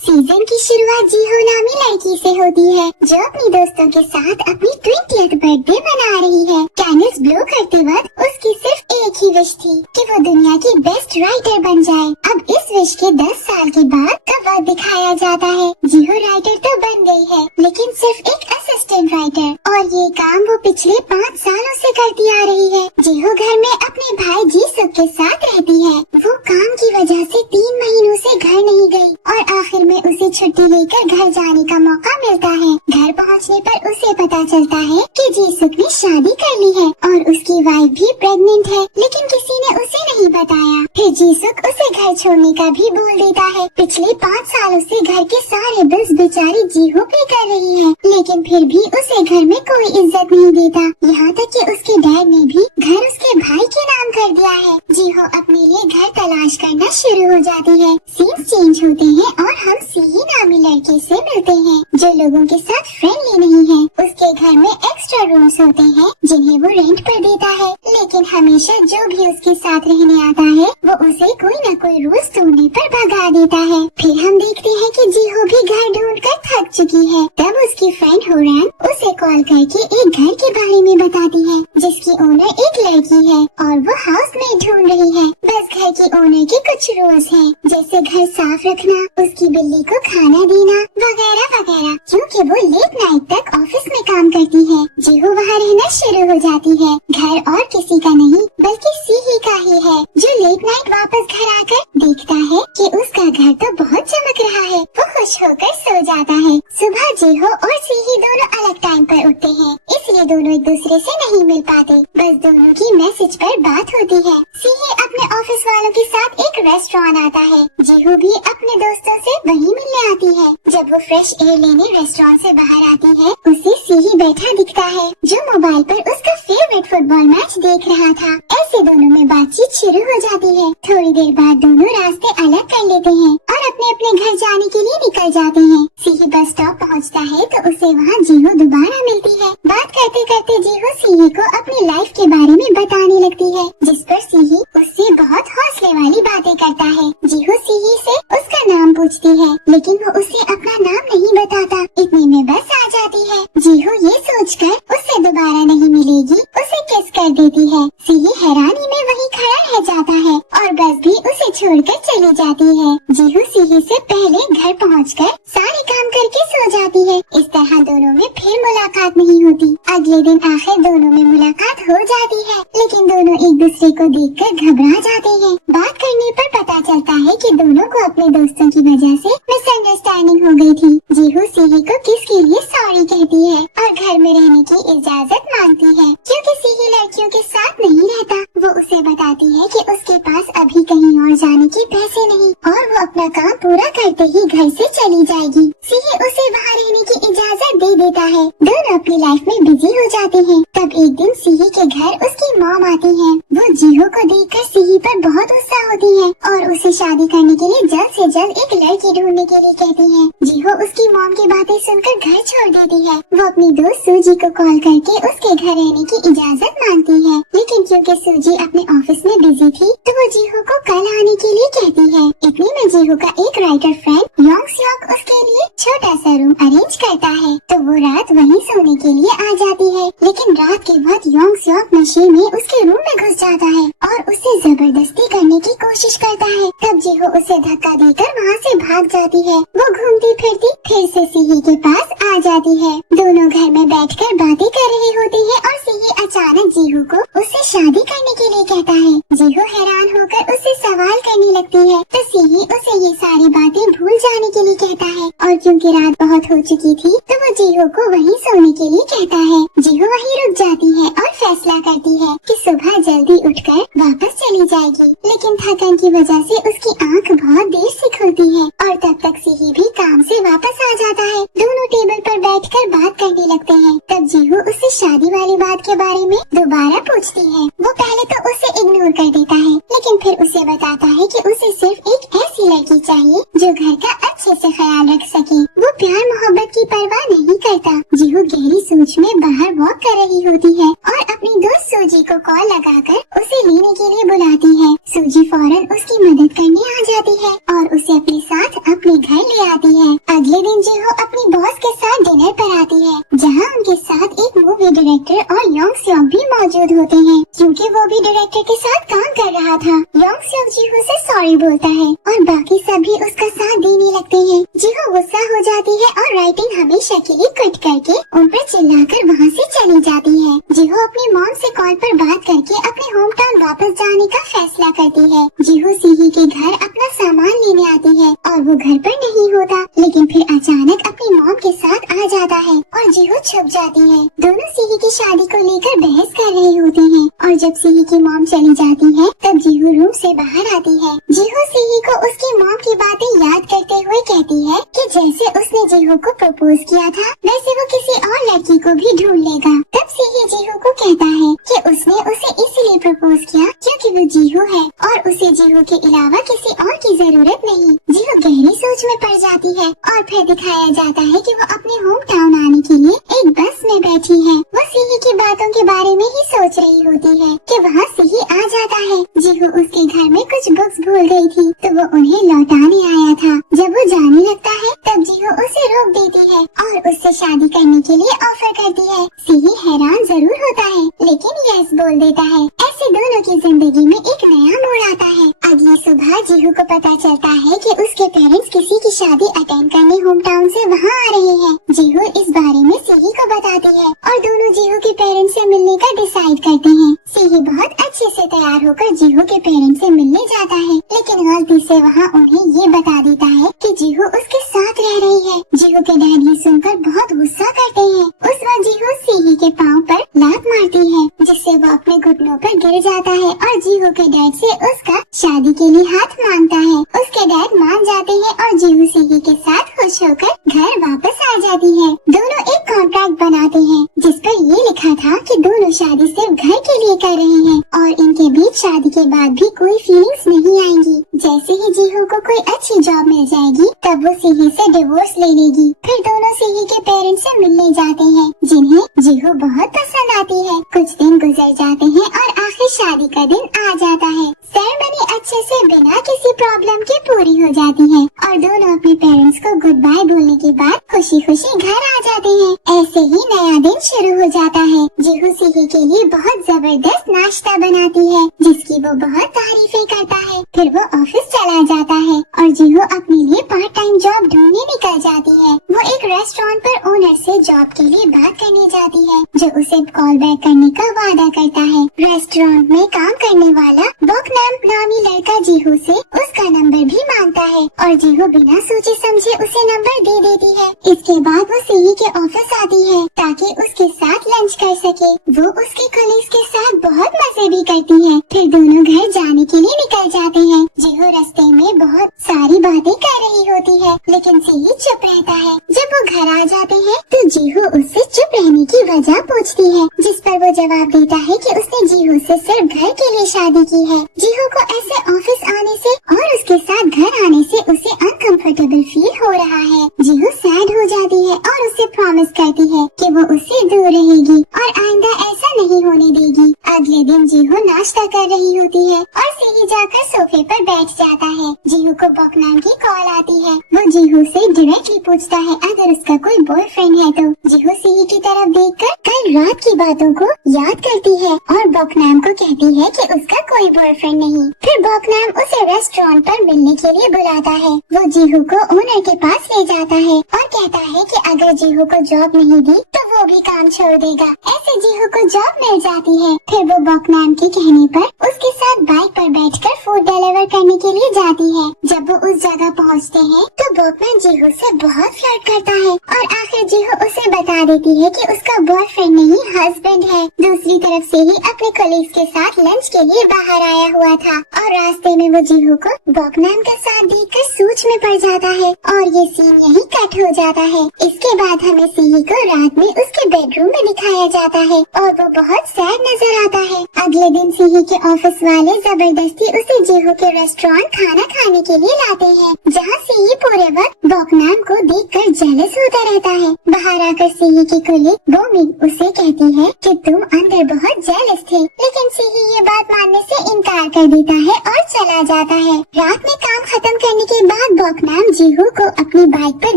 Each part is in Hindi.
सीजन की शुरुआत जीहो नामी लड़की से होती है जो अपनी दोस्तों के साथ अपनी 20th बर्थडे मना रही है। कैंडल्स ब्लो करते वक्त उसकी सिर्फ एक ही विश थी कि वो दुनिया की बेस्ट राइटर बन जाए। अब इस विश के 10 साल के बाद कब वक्त दिखाया जाता है। जीहो राइटर तो बन गई है लेकिन सिर्फ एक असिस्टेंट राइटर, और ये काम वो पिछले 5 सालों से करती आ रही है। जीहो घर में अपने भाई जीसुक के साथ रहती है। वो काम की वजह से 3 महीनों से घर नहीं गई और आखिर में उसे छुट्टी लेकर घर जाने का मौका मिलता है। घर पहुंचने पर उसे पता चलता है कि जीसुक ने शादी कर ली है और उसकी वाइफ भी प्रेग्नेंट है, लेकिन किसी ने उसे नहीं बताया। फिर जीसुक उसे घर छोड़ने का भी बोल देता है। पिछले 5 सालों से घर के सारे बिल्स बेचारी जीहो पे कर रही है, लेकिन फिर भी उसे घर में कोई इज्जत नहीं देता। यहाँ तक कि उसके डैड ने भी घर उसके भाई के नाम कर दिया है। जीहो अपने लिए घर तलाश करना शुरू हो जाती है। सीन्स चेंज होते हैं और हम सीही नामी लड़के से मिलते हैं जो लोगों के साथ फ्रेंडली नहीं है। उसके घर में एक्स्ट्रा रूम्स होते हैं जिन्हें वो रेंट पर देता है, लेकिन हमेशा जो भी उसके साथ रहने आता है वो उसे कोई न कोई रूल्स तोड़ने पर भगा देता है। फिर हम देखते हैं कि जीहो भी घर ढूंढकर थक चुकी है। तब उसकी फ्रेंड होरान उसे कॉल करके एक घर के बारे में बताती है जिसकी ओनर एक लड़की है और वो हाउस में ढूंढ रही है। बस घर के ओनर के कुछ रूल्स हैं, जैसे घर साफ रखना, उसकी बिल्ली को खाना देना वगैरह वगैरह, क्योंकि वो लेट नाइट तक ऑफिस में काम करती है। जीहो वहाँ रहना शुरू हो जाती है। घर और किसी का नहीं बल्कि सीही का ही है, जो लेट नाइट वापस घर आकर देखता है कि उसका घर तो बहुत चमक रहा है। वो खुश होकर सो जाता है। सुबह जीहो और सीही दोनों अलग टाइम पर उठते हैं, इसलिए दोनों एक दूसरे से नहीं मिल पाते। बस दोनों की मैसेज पर बात होती है। सीही अपने ऑफिस वालों के साथ एक रेस्टोरेंट आता है। जीहो भी अपने दोस्तों से वहीं मिलने आती है। जब वो फ्रेश एयर लेने रेस्टोरेंट से बाहर आती है, उसे सीही बैठा दिखता है जो मोबाइल पर उसका फेवरेट फुटबॉल मैच देख रहा था। ऐसे दोनों में बातचीत शुरू हो जाती है। थोड़ी देर बाद दोनों रास्ते अलग कर लेते हैं और अपने अपने घर जाने के लिए निकल जाते हैं। सीही बस स्टॉप पहुंचता है तो उसे वहां जीहो दोबारा मिलती है। बात करते करते जीहो सीही को अपनी लाइफ के बारे में बताने लगती है, जिस पर सीही उससे बहुत हौसले वाली बातें करता है। जीहो सीही से उसका नाम पूछती है, लेकिन वो उसे अपना नाम नहीं बताता। इतने में बस आ जाती है। जीहो ये सोचकर उससे दोबारा नहीं मिलेगी उसे किस कर देती है। सीही हैरानी में वहीं खड़ा रह जाता है और बस भी उसे छोड़कर चली जाती है। जीहो सीही से पहले घर पहुंचकर सारे काम करके सो जाती है। इस तरह दोनों में फिर मुलाकात नहीं होती। अगले दिन आखिर दोनों में मुलाकात हो जाती है, लेकिन दोनों एक दूसरे को देखकर घबरा जाते हैं। बात करने पर पता चलता है कि दोनों को अपने दोस्तों की वजह से मिसअंडरस्टैंडिंग हो गई थी। जीहो सीही को किसके लिए सॉरी कहती है और घर में रहने की इजाजत मांगती है, क्योंकि सीही लड़कियों के साथ नहीं रहता। वो उसे बताती है कि उसके पास अभी कहीं और जाने के पैसे नहीं और वो अपना काम पूरा करते ही घर से चली जाएगी। सीही उसे वहाँ रहने की इजाजत दे देता है। दोनों अपनी लाइफ में बिजी हो जाते हैं। तब एक दिन सीही के घर उसकी मॉम आती है। वो जीहो को देखकर सीही पर बहुत गुस्सा होती है और उसे शादी करने के लिए जल्द से जल्द एक लड़की ढूंढने के लिए कहती है। जीहो उसकी मॉम की बातें सुनकर घर छोड़ देती है। वो अपनी दोस्त सूजी को कॉल करके उसके घर रहने की इजाजत मांगती है, लेकिन क्योंकि सूजी अपने ऑफिस में बिजी थी तो वो जीहो को कल आने के लिए कहती है। इतने में जीहो का एक राइटर फ्रेंड योंग सियोक उसके लिए छोटा सा रूम अरेंज करता है, तो वो रात वहीं सोने के लिए आ जाती है। लेकिन रात के बाद योंग सियोक नशे में उसके रूम में घुस जाता है और उसे जबरदस्ती करने की कोशिश करता है। तब जीहो उसे धक्का देकर वहाँ से भाग जाती है। वो घूमती फिरती फिर से सीही के पास आ जाती है। दोनों घर में बैठकर बातें कर रहे होते हैं और सीही अचानक जीहो को उससे शादी करने के लिए कहता है। जीहो हैरान होकर उससे सवाल करने लगती है, तो सीही उसे ये सारी बातें भूल जाने के लिए कहता है और क्योंकि रात बहुत हो चुकी थी तो वो जीहो को वहीं सोने के लिए कहता है। जीहो वहीं रुक जाती है और फैसला करती है कि सुबह जल्दी उठकर वापस चली जाएगी, लेकिन थकान की वजह से उसकी आंख बहुत देर से खुलती है और तब तक सीही भी काम से वापस आ जाता है। दोनों टेबल पर बैठकर बात करने लगते हैं। तब जीहो उससे शादी वाली बात के बारे में दोबारा पूछती है। वो पहले तो उसे इग्नोर कर देता है, लेकिन फिर उसे बताता है कि उसे सिर्फ एक ऐसी लड़की चाहिए जो घर का अच्छे से ख्याल रख सके। वो प्यार मोहब्बत की परवाह नहीं करता। जीहो गहरी सोच में बाहर वॉक कर रही होती है और अपनी दोस्त सूजी को कॉल लगाकर उसे लेने के लिए बुलाती है। सूजी फौरन उसकी मदद करने आ जाती है और उसे अपने साथ अपने घर ले आती है। अगले दिन जीहो अपनी बॉस के साथ डिनर पर आती है, जहाँ उनके साथ एक मूवी डायरेक्टर और योंग स्योक भी मौजूद होते हैं, क्योंकि वो भी डायरेक्टर के साथ काम कर रहा था। योंग स्योक जीहो से सॉरी बोलता है और बाकी सभी उसका साथ देने लगते हैं। जीहो गुस्सा हो जाती है और राइटिंग हमेशा के लिए कट करके उन पर चिल्लाकर वहाँ से चली जाती है। जीहो अपनी मॉम से कॉल पर बात करके अपने होम टाउन वापस जाने का फैसला करती है। जीहो सीही के घर अपना सामान लेने आती है और वो घर पर नहीं होता, लेकिन फिर अचानक अपनी मॉम के साथ आ जाता है और जीहो छुप जाती है। दोनों सीही की शादी को लेकर बहस कर रही होती हैं और जब सीही की मॉम चली जाती है तब जीहो रूम से बाहर आती है। जीहो सीही को उसकी मॉम की बातें याद करते हुए कहती है कि जैसे उसने जीहो को प्रपोज किया था वैसे वो किसी और लड़की को भी ढूंढ लेगा। तब सीही जीहो को कहता है कि उसने उसे इसलिए प्रपोज किया क्योंकि वो जीहो है और उसे जीहो के अलावा किसी और की जरूरत नहीं। जीहो गहरी सोच में पड़ जाती है और फिर दिखाया जाता है कि वो अपने होम टाउन आने के लिए एक बस में बैठी है। वो सीही की बातों के बारे में ही सोच रही होती है कि वहाँ सीही आ जाता है। जीहो उसके घर में कुछ बुक्स भूल गई थी तो वो उन्हें लौटाने आया था। जब वो जाने लगता है तब जीहो उसे रोक देती है और उससे शादी करने के लिए ऑफर करती है। सीही हैरान जरूर होता है लेकिन यस बोल देता है। ऐसे दोनों की जिंदगी में एक नया मोड़ आता है। अगली सुबह जीहो को पता चलता है कि उसके पेरेंट्स किसी की शादी अटेंड करने होम टाउन से वहाँ आ रहे हैं। जीहो इस बारे में सीही को बताती है और दोनों जीहो के पेरेंट्स से मिलने का डिसाइड करते हैं। सीही बहुत अच्छे से तैयार होकर जीहो के पेरेंट्स से मिलने जाता है, लेकिन गलती से वहाँ उन्हें ये बता देता है कि जीहो उसके साथ रह रही है। जीहो के डैड ये सुनकर बहुत गुस्सा करते हैं। उस वक्त जीहो सीही के पाँव पर लात मारती है जिससे वो अपने घुटनों पर गिर जाता है और जीहो के डैड से उसका शादी के लिए हाथ मांगता है। उसके डैड मान जाते हैं और जीहो सीही के साथ खुश होकर घर वापस आ जाती है। दोनों एक कॉन्ट्रैक्ट बनाते हैं जिस पर ये लिखा था कि दोनों शादी सिर्फ घर के लिए कर रहे हैं और इनके बीच शादी के बाद भी कोई फीलिंग्स नहीं आएंगी। जैसे ही जीहो को कोई अच्छी जॉब मिल जाएगी तब वो सीही से डिवोर्स ले लेगी। फिर दोनों सीही के पेरेंट्स से मिलने जाते हैं जिन्हें जीहो बहुत पसंद आती है। कुछ दिन गुजर जाते हैं और आखिर शादी का दिन आ जाता है। सेरेमनी अच्छे से बिना किसी प्रॉब्लम के पूरी हो जाती है और दोनों अपने पेरेंट्स को गुड बाय बोलने के बाद खुशी खुशी घर आ जाते हैं। ऐसे ही नया दिन शुरू हो जाता है। जीहो सीही के लिए बहुत जबरदस्त नाश्ता बनाती है जिसकी वो बहुत तारीफें करता है। फिर वो ऑफिस चला जाता है और जीहो अपने लिए पार्ट टाइम जॉब ढूंढने निकल जाती है। वो एक रेस्टोरेंट पर ओनर से जॉब के लिए बात करने जाती है जो उसे कॉल बैक करने का वादा करता है। रेस्टोरेंट में काम करने वाला बॉकनैम नामी लड़का जीहो से उसका नंबर भी मांगता है और जीहो बिना सोचे समझे उसे नंबर दे देती है। इसके बाद वो सीही के ऑफिस आती है ताकि उसके साथ लंच कर सके। वो उसके कलीग्स के साथ बहुत मजे भी करती है। फिर दोनों घर जाने के लिए निकल जाते हैं। जीहो रास्ते में बहुत सारी बातें कर रही होती है लेकिन सीही चुप रहता है। जब वो घर आ जाते हैं तो जीहो उससे चुप रहने की वजह पूछती है जिस पर वो जवाब देता है कि उसने जीहो से सिर्फ घर के लिए शादी की है। जीहो को ऐसे ऑफिस आने से और उसके साथ घर आने से उसे अनकंफर्टेबल फील हो रहा है। जीहो सैड हो जाती है और उसे प्रॉमिस करती है कि वो उससे दूर रहेगी और आइंदा ऐसा नहीं होने देगी। अगले दिन जीहो नाश्ता कर रही होती है और सीही जाकर सोफे पर बैठ जाता है। जीहो को बॉकनैम की कॉल आती है। वो जीहो से डायरेक्टली पूछता है अगर उसका कोई बॉयफ्रेंड है तो। जीहो सीही की तरफ देखकर कल रात की बातों को याद करती है और बॉकनैम को कहती है कि उसका कोई बॉयफ्रेंड नहीं। फिर बॉकनैम उसे रेस्टोरेंट पर मिलने के लिए बुलाता है। वो जीहो को ओनर के पास ले जाता है और कहता है कि अगर जीहो को जॉब नहीं दी तो वो भी काम छोड़ देगा। ऐसे जीहो को जॉब मिल जाती है। फिर वो बॉकनैम के कहने पर उसके साथ बाइक पर बैठकर फूड डिलीवर करने के लिए जाती है। जब वो उस जगह पहुंचते हैं तो बॉकमैन जीहो से बहुत फ्लर्ट करता है और आखिर जीहो उसे बता देती है कि उसका बॉयफ्रेंड नहीं हस्बैंड है। दूसरी तरफ से ही अपने कलीग्स के साथ लंच के लिए बाहर आया हुआ था और रास्ते में वो जीहो को बॉकमैन के साथ देखकर सोच में पड़ जाता है और ये सीन यही कट हो जाता है। इसके बाद हमें सीही को रात में उसके बेडरूम में दिखाया जाता है और वो बहुत सैड नजर आता है। अगले दिन सीही के ऑफिस वाले जबरदस्ती उसे जीहो के रेस्टोरेंट खाना खाने के लिए लाते हैं जहाँ सीही पूरे वक्त बॉकमैन को देखकर जेलस होता रहता है। बाहर आकर सीही की कुलीग बोमी उसे कहती है कि तुम अंदर बहुत जेलस थे, लेकिन सीही ये बात मानने से इनकार कर देता है और चला जाता है। रात में काम खत्म करने के बाद बॉकनाम जीहू को अपनी बाइक पर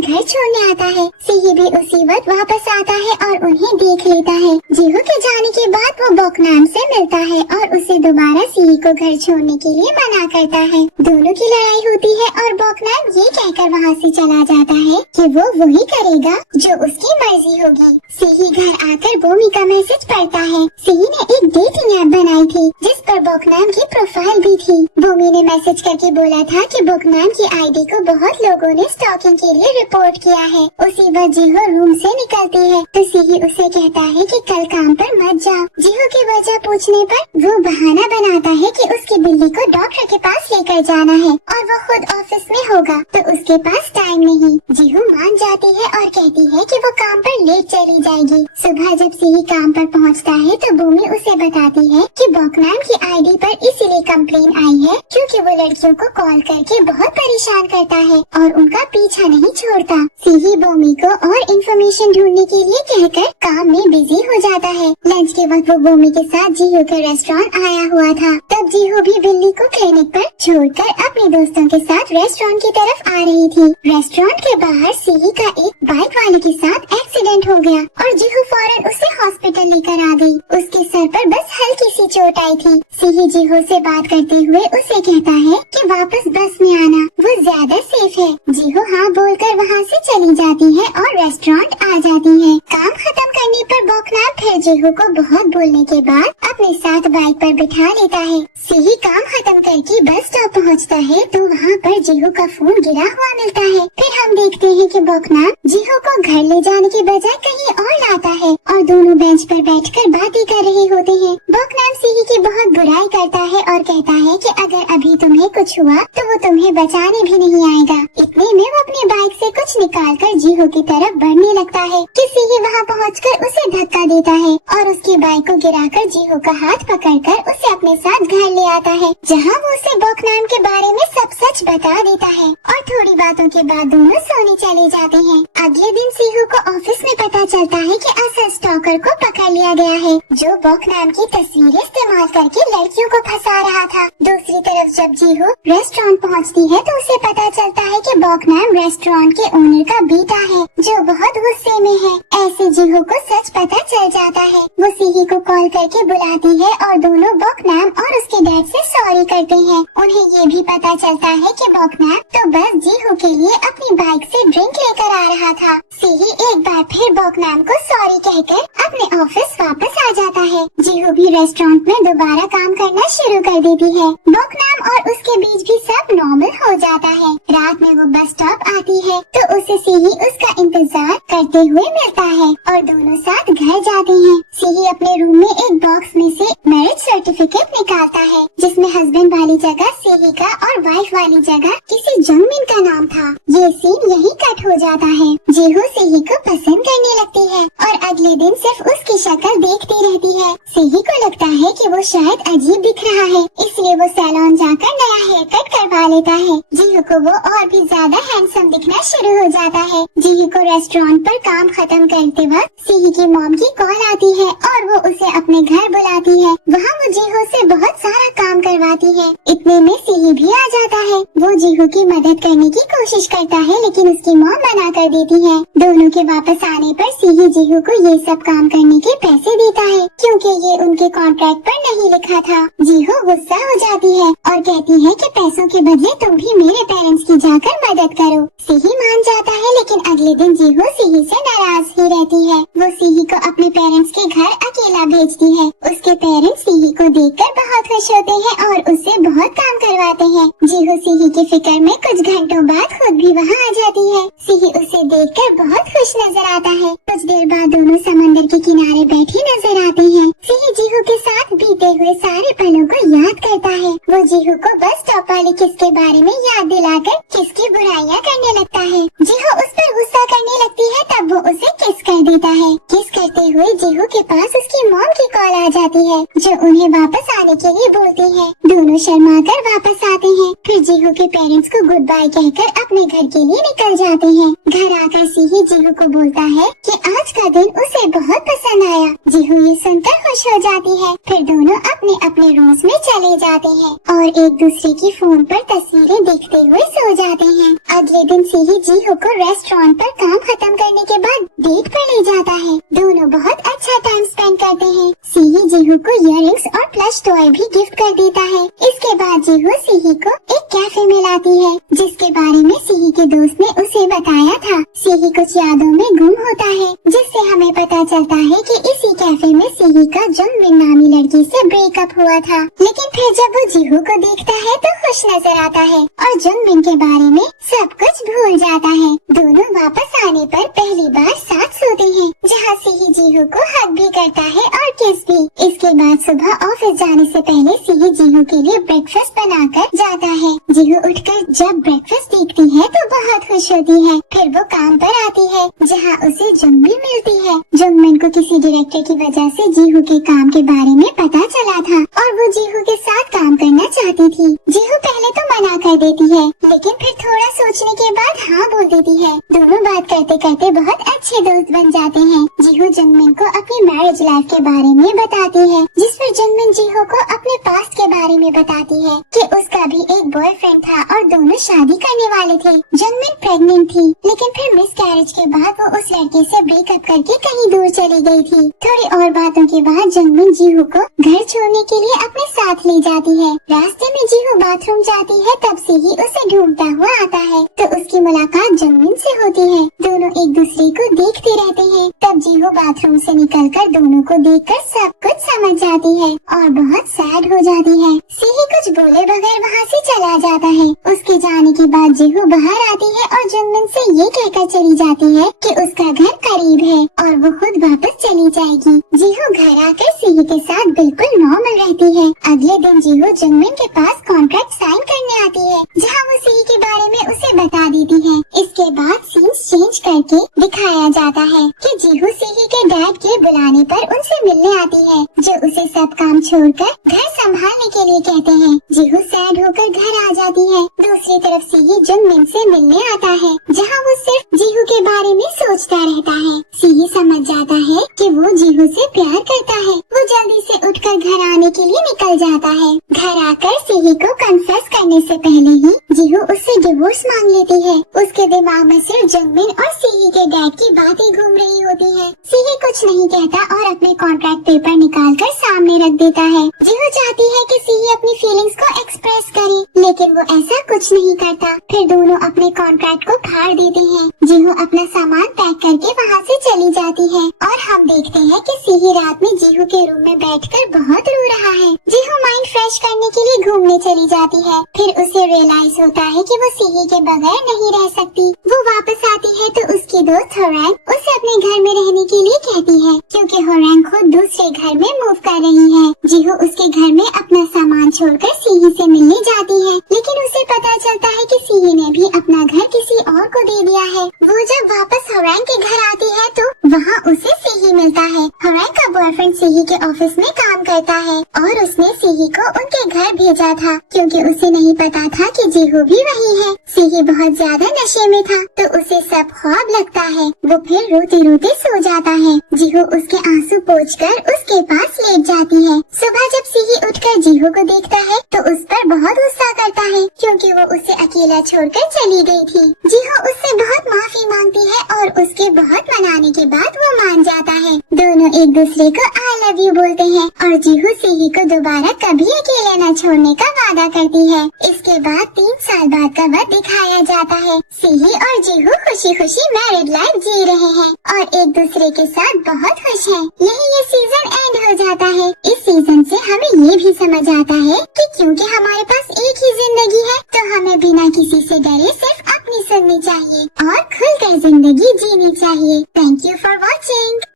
घर छोड़ने आता है। सीही भी उसी वक्त वापस आता है और उन्हें देख लेता है। जीहू के जाने के बाद वो बॉकनाम से मिलता है और उसे दोबारा सीही को घर छोड़ने के लिए मना करता है। दोनों की लड़ाई होती है और बॉकनाम ये कहकर वहाँ से चला जाता है कि वो वही करेगा जो उसकी मर्जी होगी। सीही घर आकर बोमी का मैसेज पढ़ता है। सीही ने एक डेटिंग ऐप बनाई थी जिस पर बॉकनाम की प्रोफाइल भी थी। बोमी ने मैसेज करके बोला था कि बॉकनाम की आईडी को बहुत लोगों ने स्टॉकिंग के लिए रिपोर्ट किया है। उसी वक्त जीहू रूम से निकलती है तो सीही उसे कहता है कि कल काम पर मत जाओ। जीहू की वजह पूछने पर वो बहाना बनाता है कि उसकी बिल्ली को डॉक्टर के पास लेकर जाना है और वो खुद ऑफिस में होगा तो उसके पास टाइम नहीं। जीहू मान जाती है और कहती है कि वो काम पर लेट चली जाएगी। सुबह जब सीही काम पर पहुंचता है तो बोमी उसे बताती है कि बॉकनाम की आईडी पर इसीलिए कंप्लेन आई है क्योंकि वो लड़कियों को कॉल करके बहुत परेशान करता है और उनका पीछा नहीं छोड़ता। सीही बोमी को और इन्फॉर्मेशन ढूंढने के लिए कहकर काम में बिजी हो जाता है। लंच के वक्त वो बोमी के साथ जीहू के रेस्टोरेंट आया हुआ था। तब जीहू भी बिल्ली को क्लिनिक पर छोड़कर अपने दोस्तों के साथ रेस्टोरेंट की तरफ आ रही थी। रेस्टोरेंट के बाहर सीही का एक बाइक वाले के साथ एक्सीडेंट हो गया और जीहू फौरन उसे हॉस्पिटल लेकर आ गई। उसके सर पर बस हल्की सी चोट आई थी। सीही जीहू से बात करते हुए उसे कहता है कि वापस बस में आना, वो ज्यादा सेफ है। जीहू हाँ बोलकर वहाँ से चली जाती है और रेस्टोरेंट आ जाती है। काम खत्म करने पर बॉकनाम फिर जीहू को बहुत बोलने के बाद अपने साथ बाइक पर बिठा लेता है। सीही काम खत्म करके बस स्टॉप पहुँचता है तो वहाँ पर जीहू का फोन गिरा हुआ मिलता है। फिर हम देखते हैं कि बॉकनाम जीहू को घर ले जाने के बजाय कहीं और लाता है और दोनों बेंच पर बैठकर बातें कर रहे होते हैं। बॉकनाम सीही की बहुत बुराई करता है और कहता है कि अगर अभी तुम्हें कुछ हुआ तो वो तुम्हें बचाने भी नहीं आएगा। इतने में वो अपनी बाइक से कुछ निकालकर जीहू की तरफ बढ़ने लगता है कि सीही वहाँ पहुँचकर उसे धक्का देता है और उसकी बाइक को गिराकर जीहू का हाथ पकड़कर उसे अपने साथ घर ले आता है, जहाँ वो उसे बॉकनाम के बारे में सब सच बता देता है और थोड़ी बातों के बाद दोनों सोने चले जाते हैं। अगले दिन सीहू को ऑफिस में पता चलता है कि असल स्टॉकर को पकड़ लिया गया है जो बॉकनाम की तस्वीरें इस्तेमाल करके लड़कियों को फंसा रहा था। दूसरी तरफ जब जीहू रेस्टोरेंट पहुंचती है तो उसे पता चलता है कि बॉकनाम रेस्टोरेंट के ओनर का बेटा है जो बहुत गुस्से में है। ऐसे जीहू को सच पता चल जाता है। वो सीही को कॉल करके बुलाती है और दोनों बॉकनाम और उसके डैड से सॉरी करते हैं। उन्हें ये भी पता चलता है कि बॉकनाम तो बस जीहू के लिए अपनी बाइक से ड्रिंक लेकर आ रहा था। सीही एक बार फिर बॉकनाम को सॉरी कहकर अपने ऑफिस वापस आ जाता है। जीहू भी रेस्टोरेंट में दोबारा काम करना शुरू कर देती है। बॉकनाम और उसके बीच भी सब नॉर्मल हो जाता है। रात में वो बस स्टॉप आती है तो उसे सीही उसका इंतजार करते हुए मिलता है और दोनों साथ घर जाते हैं। सीही अपने रूम में एक बॉक्स में से मैरिज सर्टिफिकेट निकालता है जिसमें हस्बैंड वाली जगह सीही का और वाइफ वाली जगह किसी जंगमिन का नाम था। ये सीन यही कट हो जाता है। जीहू सीही को पसंद करने लगती है और अगले दिन सिर्फ उसकी शक्ल देखती रहती है। सीही को लगता है कि वो शायद अजीब दिख रहा है, इसलिए वो सैलून जाकर नया हेयर कट करवा लेता है। जीहू को वो और भी ज्यादा हैंडसम दिखना शुरू हो जाता है। जीहू को रेस्टोरेंट पर काम खत्म करते वक्त सीही की मॉम की कॉल आती है और वो उसे अपने घर बुलाती है। वहाँ वो जीहू से बहुत सारा काम करवाती है। इतने में सीही भी आ जाता है। वो जीहू की मदद करने की कोशिश करता है लेकिन उसकी मॉम मना कर देती है। दोनों के वापस आने पर सीही जीहू को ये सब काम करने के पैसे देता है क्योंकि ये उनके कॉन्ट्रैक्ट पर नहीं लिखा था। जीहू गुस्सा हो जाती है और कहती है कि पैसों के बदले तुम भी मेरे पेरेंट्स की जाकर मदद करो। सीही मान जाता है लेकिन अगले दिन जीहू सीही से नाराज ही रहती है। वो सीही को अपने पेरेंट्स के घर अकेला भेजती है। उसके पेरेंट्स सीही को देखकर बहुत खुश होते हैं और उससे बहुत काम करवाते हैं। जीहू सीही की फिक्र में कुछ घंटों बाद खुद भी वहाँ आ जाती है। सीही उसे देखकर बहुत खुश नजर आता है। कुछ देर बाद दोनों समंदर के किनारे बैठे नजर आते हैं। सीही जीहू के साथ बीते हुए सारे पलों को याद करता है। वो जीहू को बस स्टॉप वाले किस के बारे में याद दिलाकर किसकी बुराइयां करने लगता है। जीहू उस पर गुस्सा करने लगती है तब वो उसे किस कर देता है। किस करते हुए जीहू के पास उसकी मॉम की कॉल आ जाती है, जो उन्हें वापस आने के लिए बोलती है। दोनों शर्माकर वापस आते हैं। फिर जीहू के पेरेंट्स को गुड बाय कहकर अपने घर के लिए निकल जाते हैं। घर आकर सीही जीहू को बोलता है कि आज का दिन उसे बहुत पसंद आया। जीहू ये सुनकर खुश हो जाती है। फिर दोनों अपने अपने रूम्स में चले जाते हैं और एक दूसरे की फोन पर तस्वीरें देखते हुए सो जाते हैं। अगले दिन सीही जीहू को रेस्टोरेंट पर काम खत्म करने के बाद डेट पर ले जाता है। दोनों बहुत अच्छा टाइम स्पेंड करते हैं। सीही जीहू को इयररिंग्स और प्लश टॉय भी गिफ्ट कर देता है। इसके बाद जीहू सीही को एक कैफे में लाती है, जिसके बारे में सीही के दोस्त ने उसे बताया था। सीही कुछ यादों में गुम होता है, जिससे हमें पता चलता है कि इसी कैफे में सीही का जंगमिन नामी लड़की से ब्रेकअप हुआ था। लेकिन फिर जब वो जीहू को देखता है तो खुश नजर आता है और जंगमिन के बारे में सब कुछ भूल जाता है। दोनों वापस आने पर पहली बार साथ सोते हैं, जहाँ सीही जीहू को हग भी करता है और किस भी। इसके बाद सुबह ऑफिस जाने से पहले सीही जीहू के लिए ब्रेकफास्ट बनाकर जाता है। जीहू उठकर जब ब्रेकफास्ट देखती है तो बहुत खुश होती है। फिर वो काम पर आती है, जहाँ उसे जंगमिन मिलती है। जंगमिन को किसी डायरेक्टर की वजह से जीहू के काम के बारे में पता चला था और वो जीहू के साथ काम करना चाहती थी। जीहू पहले तो मना कर देती है, लेकिन फिर थोड़ा सोचने के बाद हाँ बोल देती है। दोनों बात करते करते बहुत अच्छे दोस्त बन जाते हैं। जीहू जंगमिन को अपनी मैरिज लाइफ के बारे में बताती है, जिस पर जंगमिन जीहू को अपने पास्ट के बारे में बताती है कि उसका भी एक बॉयफ्रेंड था और दोनों शादी करने वाले थे। जंगमिन प्रेग्नेंट थी, लेकिन फिर मिसकैरेज के बाद वो उस लड़के से ब्रेकअप करके कहीं दूर चली गई थी। थोड़ी और बातों के बाद जंगमिन जीहू को घर छोड़ने के लिए अपने साथ ले जाती है। रास्ते में जीहू बाथरूम जाती है, तब से ही उसे ढूंढता हुआ आता है तो उसकी मुलाकात जंगमिन से होती है। दोनों एक दूसरे को देखते रहते हैं। तब जीहू बाथरूम से निकलकर दोनों को देखकर सब कुछ समझ जाती है और बहुत सैड हो जाती है। सीही कुछ बोले बगैर वहाँ से चला जाता है। उसके जाने के बाद जीहू बाहर आती है और जंगमिन से ये कहकर चली जाती है कि उसका घर करीब है और वो खुद वापस चली जाएगी। जीहू घर आकर सीही के साथ बिल्कुल नॉर्मल रहती है। अगले दिन जीहू जंगमिन के पास कॉन्ट्रैक्ट साइन करने आती है, जहाँ वो सीही के बारे में उसे बता देती है। इसके बाद सीन्स चेंज करके दिखाया जाता है कि जीहू सीही के डैड के बुलाने पर उनसे मिलने आती है, जो उसे सब काम छोड़कर घर संभालने के लिए कहते हैं। जीहू सैड होकर घर आ जाती है। दूसरी तरफ सीही जंगमिन से मिलने आता है, जहाँ वो सिर्फ जीहू के बारे में सोचता रहता है। सीही समझ जाता है कि वो जीहू से प्यार करता है। वो जल्दी से उठकर घर आने के लिए निकल जाता है। घर आकर सीही को कन्फेस करने से पहले ही जीहू उससे डिवोर्स मांग लेती है। उसके दिमाग में सिर्फ जंगमिन और सीही के डैड की बातें घूम रही होती है। सीही कुछ नहीं कहता और अपने कॉन्ट्रैक्ट पेपर निकालकर सामने रख देता है। जीहू चाहती है कि सीही अपनी फीलिंग्स को एक्सप्रेस करे, लेकिन वो ऐसा कुछ नहीं करता। फिर दोनों अपने कॉन्ट्रैक्ट को फाड़ देते हैं। जीहू अपना सामान पैक करके वहाँ से चली जाती है और हम देखते हैं कि सीही रात में जीहू के रूम में बैठकर बहुत रो रहा है। जीहू माइंड फ्रेश करने के लिए घूमने चली जाती है। फिर उसे रियलाइज होता है कि वो सीही के बगैर नहीं रह सकती। वो वापस आती है तो उसकी दोस्त होरैंग उसे अपने घर में रहने के लिए कहती है, क्योंकि होरैंग खुद दूसरे घर में मूव कर रही है। जीहू उसके घर में अपना सामान छोड़कर सीही से मिलने जाती है, लेकिन उसे पता चलता है कि सीही ने भी अपना घर किसी और को दे दिया है। वो जब वापस होरैंग के घर आती है तो वहाँ उसे सीही मिलता है। होरैंग का बॉयफ्रेंड सीही के ऑफिस में काम करता है और उसने सीही को उनके घर भेजा था, क्योंकि उसे नहीं पता था कि जीहू भी वही है। सीही बहुत ज्यादा नशे में था तो उसे सब ख्वाब लगता है। वो फिर रोते रोते सो जाता है। जीहू उसके आंसू पोंछकर उसके पास लेट जाती है। सुबह जब सीही उठकर जीहू को देखता है तो उस पर बहुत गुस्सा करता है, क्योंकि वो उसे अकेला छोड़कर चली गई थी। जीहू उससे बहुत माफी मांगती है और उसके बहुत मनाने के बाद वो मान जाता है। दोनों एक दूसरे को आई लव यू बोलते हैं और जीहू सीही को दोबारा कभी अकेले न छोड़ने का वादा करती है। इसके बाद 3 साल बाद का वक्त दिखाया जाता है। सीही और जीहू खुशी खुशी मैरिड लाइफ जी रहे हैं और एक दूसरे के साथ बहुत खुश हैं। यही ये सीजन एंड हो जाता है। इस सीजन से हमें ये भी समझ आता है कि क्योंकि हमारे पास एक ही जिंदगी है तो हमें बिना किसी से डरे सिर्फ अपनी सुननी चाहिए और खुलकर जिंदगी जीनी चाहिए। Thank you for watching.